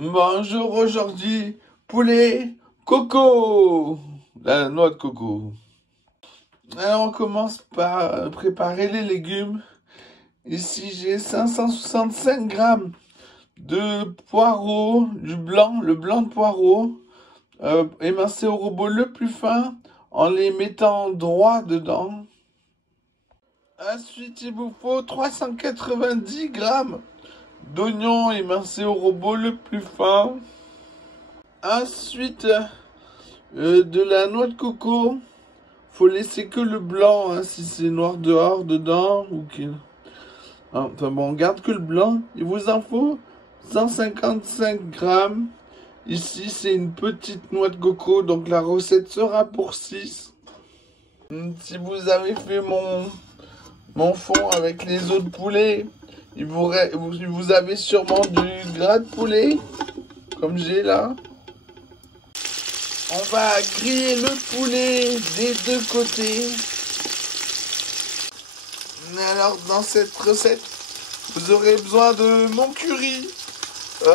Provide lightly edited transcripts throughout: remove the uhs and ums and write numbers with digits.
Bonjour, aujourd'hui, poulet, coco, la noix de coco. Alors on commence par préparer les légumes. Ici j'ai 565 grammes de poireaux, le blanc de poireaux, émincé au robot le plus fin en les mettant droit dedans. Ensuite il vous faut 390 grammes d'oignons émincés au robot le plus fin. Ensuite, de la noix de coco. Faut laisser que le blanc, hein, si c'est noir dehors, dedans, ou qu'il... Enfin bon, on garde que le blanc. Il vous en faut 155 grammes. Ici, c'est une petite noix de coco, donc la recette sera pour 6. Si vous avez fait mon fond avec les os de poulet, vous avez sûrement du gras de poulet, comme j'ai là. On va griller le poulet des deux côtés. Alors dans cette recette, vous aurez besoin de mon curry.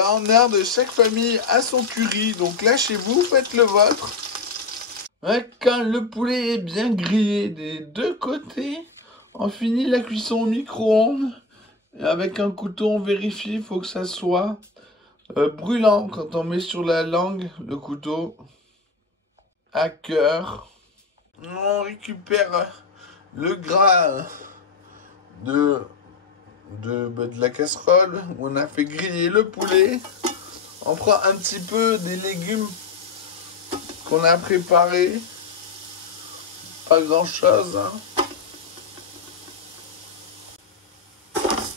En Inde, chaque famille a son curry, donc là chez vous, faites le vôtre. Quand le poulet est bien grillé des deux côtés, on finit la cuisson au micro-ondes. Avec un couteau, on vérifie, il faut que ça soit brûlant quand on met sur la langue le couteau. À cœur. On récupère le gras de la casserole où on a fait griller le poulet. On prend un petit peu des légumes qu'on a préparés. Pas grand chose. Hein.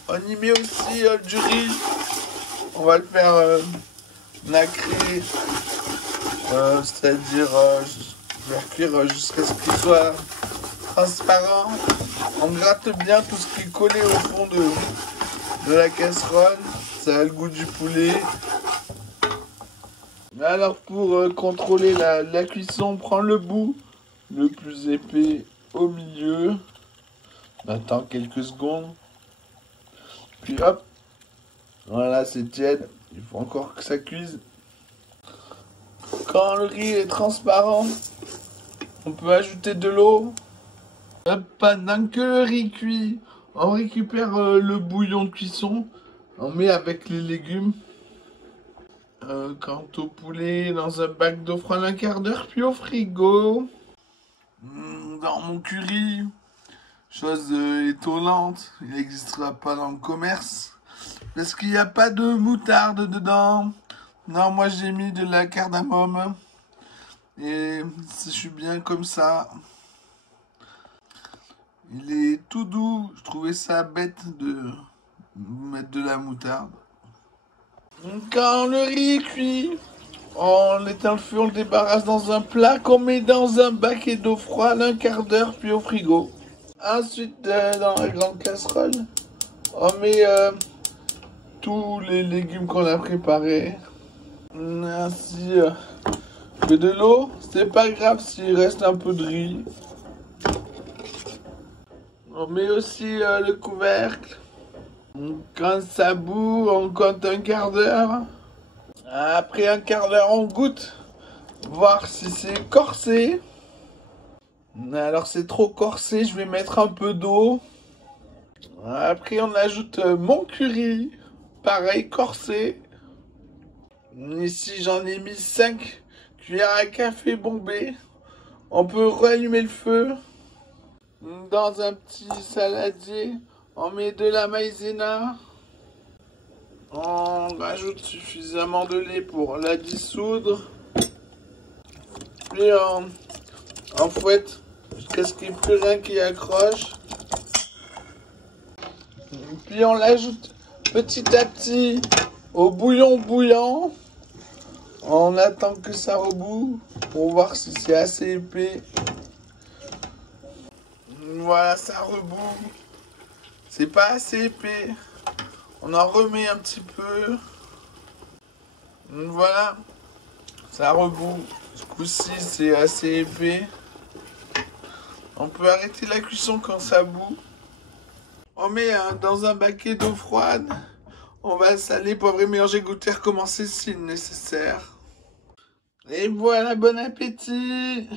On y met aussi du riz. On va le faire nacré. C'est-à-dire, je vais cuire jusqu'à ce qu'il soit transparent. On gratte bien tout ce qui est collé au fond de la casserole. Ça a le goût du poulet. Alors pour contrôler la cuisson, on prend le bout le plus épais au milieu. On attend quelques secondes. Puis hop, voilà, c'est tiède. Il faut encore que ça cuise. Quand le riz est transparent, on peut ajouter de l'eau. Pendant que le riz cuit, on récupère le bouillon de cuisson. On met avec les légumes. Quant au poulet, dans un bac d'eau froide un quart d'heure, puis au frigo. Dans mon curry, chose étonnante, il n'existera pas dans le commerce. Parce qu'il n'y a pas de moutarde dedans. Non, moi j'ai mis de la cardamome. Et je suis bien comme ça. Il est tout doux. Je trouvais ça bête de mettre de la moutarde. Quand le riz est cuit, on éteint le feu, on le débarrasse dans un plat qu'on met dans un baquet d'eau froide un quart d'heure, puis au frigo. Ensuite, dans la grande casserole, on met tous les légumes qu'on a préparés. Ainsi que de l'eau, c'est pas grave s'il reste un peu de riz. On met aussi le couvercle. Quand ça bout, on compte un quart d'heure. Après un quart d'heure, on goûte, voir si c'est corsé. Alors c'est trop corsé, je vais mettre un peu d'eau. Après on ajoute mon curry, pareil corsé. Ici j'en ai mis 5 cuillères à café bombées. On peut rallumer le feu. Dans un petit saladier, on met de la maïzena. On rajoute suffisamment de lait pour la dissoudre. Puis on fouette jusqu'à ce qu'il n'y ait plus rien qui accroche. Puis on l'ajoute petit à petit au bouillon bouillant. On attend que ça reboue pour voir si c'est assez épais. Voilà, ça rebout. C'est pas assez épais. On en remet un petit peu. Voilà. Ça rebout. Ce coup-ci, c'est assez épais. On peut arrêter la cuisson quand ça bout. On met dans un baquet d'eau froide. On va saler, poivrer, mélanger, goûter, recommencer si nécessaire. Et voilà, bon appétit!